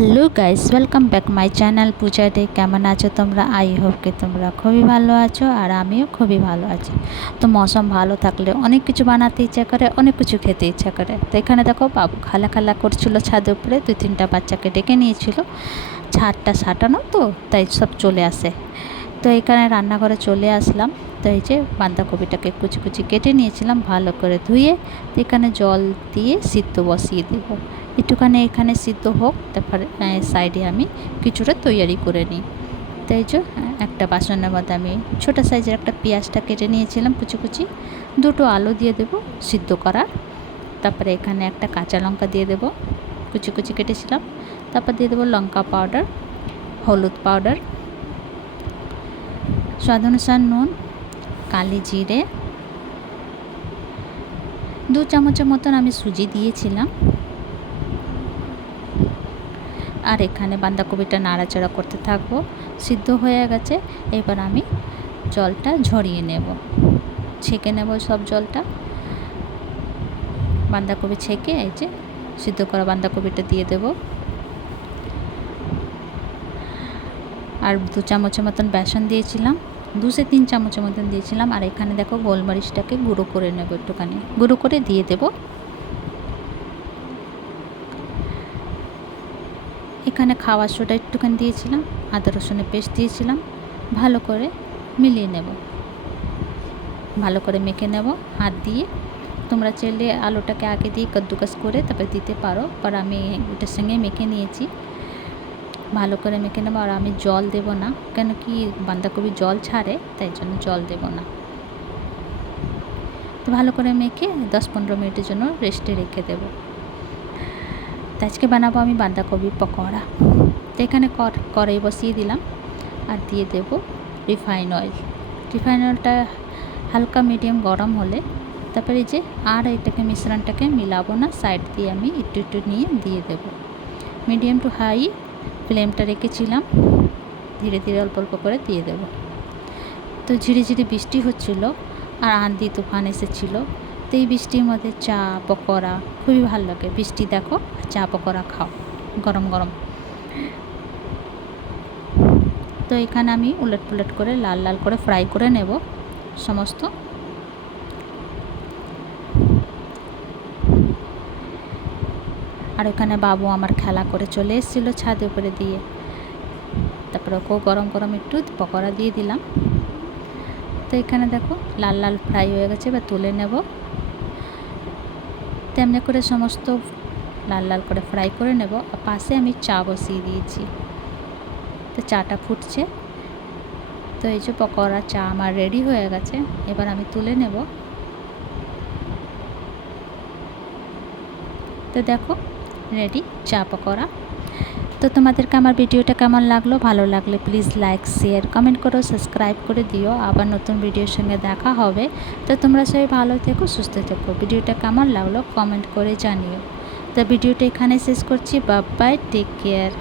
Hello guys, welcome back my channel Puja day. কেমন আছো তোমরা? আই হোপ কি তোমরা খুবই ভালো আছো আর আমিও খুবই ভালো আছি। তো মৌসুম ভালো থাকলে অনেক কিছু বানাতে ইচ্ছা করে, অনেক কিছু খেতে ইচ্ছা করে। তো এখানে দেখো বাবু খালা খালা করছিল ছাদের উপরে, 2-3টা বাচ্চাকে ডেকে নিয়েছিল। ছাদটা সাটানো তো তাই সব চলে আসে। তো এখানে রান্নাঘরে চলে আসলাম। তো এই যে বাঁধাকপিটাকে কুচি কুচি কেটে নিয়েছিলাম, ভালো করে ধুয়ে তো এখানে জল দিয়ে সিদ্ধ বসিয়ে দেবো। একটুখানি এখানে সিদ্ধ হোক, তারপরে সাইডে আমি কিছুটা তৈরি করে নিই। তো এই যে একটা বাসনের মধ্যে আমি ছোটো সাইজের একটা পেঁয়াজটা কেটে নিয়েছিলাম কুচি কুচি, 2টো আলু দিয়ে দেবো সিদ্ধ করা। তারপরে এখানে একটা কাঁচা লঙ্কা দিয়ে দেবো কুচি কুচি কেটেছিলাম। তারপর দিয়ে দেবো লঙ্কা পাউডার, হলুদ পাউডার, স্বাদ অনুসার নুন, কালি জিরে, 2 চামচের মতন আমি সুজি দিয়েছিলাম। আর এখানে বাঁধাকপিটা নাড়াচাড়া করতে থাকবো। সিদ্ধ হয়ে গেছে, এবার আমি জলটা ঝরিয়ে নেব, ছেঁকে নেব সব জলটা। বাঁধাকপি ছেঁকে এই যে সিদ্ধ করা বাঁধাকপিটা দিয়ে দেব। আর 2 চামচের মতন বেসন দিয়েছিলাম, 2-3 চামচের মতন দিয়েছিলাম। আর এখানে দেখো গোলমরিচটাকে গুঁড়ো করে নেব, একটুখানি গুঁড়ো করে দিয়ে দেব। এখানে খাওয়ার সোডা একটুখানি দিয়েছিলাম, আদা রসুনের পেস্ট দিয়েছিলাম। ভালো করে মিলিয়ে নেব, ভালো করে মেখে নেব হাত দিয়ে। তোমরা চাইলে আলুটাকে আগে দিয়ে কদ্দুকাস করে তারপরে দিতে পারো, আর আমি ওটার সঙ্গে মেখে নিয়েছি। ভালো করে মেখে নেব। আর আমি জল দেব না, কেন কি বাঁধাকপি জল ছাড়ে, তাই জন্য জল দেব না। তো ভালো করে মেখে 10-15 মিনিটের জন্য রেস্টে রেখে দেব। তো আজকে বানাবো আমি বাঁধাকপি পকোড়া। তো এখানে কড়াই বসিয়ে দিলাম আর দিয়ে দেব রিফাইন অয়েল। রিফাইন অয়েলটা হালকা মিডিয়াম গরম হলে তারপরে যে আর এটাকে মিশ্রণটাকে মিলাবো না, সাইড দিয়ে আমি একটু একটু নিয়ে দিয়ে দেব। মিডিয়াম টু হাই ফ্লেমটা রেখেছিলাম, ধীরে ধীরে অল্প অল্প করে দিয়ে দেব। তো ঝিরি ঝিরি বৃষ্টি হচ্ছিল আর আঁধি তুফান এসেছিল। তো এই বৃষ্টির মধ্যে চা পকোড়া খুবই ভালো লাগে। বৃষ্টি দেখো, চা পকোড়া খাও গরম গরম। তো এখানে আমি উলট পুলট করে লাল লাল করে ফ্রাই করে নেব সমস্ত। আর ওখানে বাবু আমার খেলা করে চলে এসেছিলো ছাদে উপরে দিয়ে। তারপরে ওকেও গরম গরম একটু পকোড়া দিয়ে দিলাম। তো এখানে দেখো লাল লাল ফ্রাই হয়ে গেছে, এবার তুলে নেব। তেমনি করে সমস্ত লাল লাল করে ফ্রাই করে নেব। আর পাশে আমি চা বসিয়ে দিয়েছি, তো চাটা ফুটছে। তো এই যে পকোড়া চা আমার রেডি হয়ে গেছে, এবার আমি তুলে নেব। তো দেখো রেডি চা পকোড়া। তো তোমাদেরকে আমার ভিডিওটা কেমন লাগলো? ভালো লাগলে প্লিজ লাইক শেয়ার কমেন্ট করো, সাবস্ক্রাইব করে দিও। আবার নতুন ভিডিওর সঙ্গে দেখা হবে। তো তোমরা সবাই ভালো থেকো, সুস্থ থেকো। ভিডিওটা কেমন লাগলো কমেন্ট করে জানিও। তো ভিডিওটা এখানে শেষ করছি। Bye bye, take care.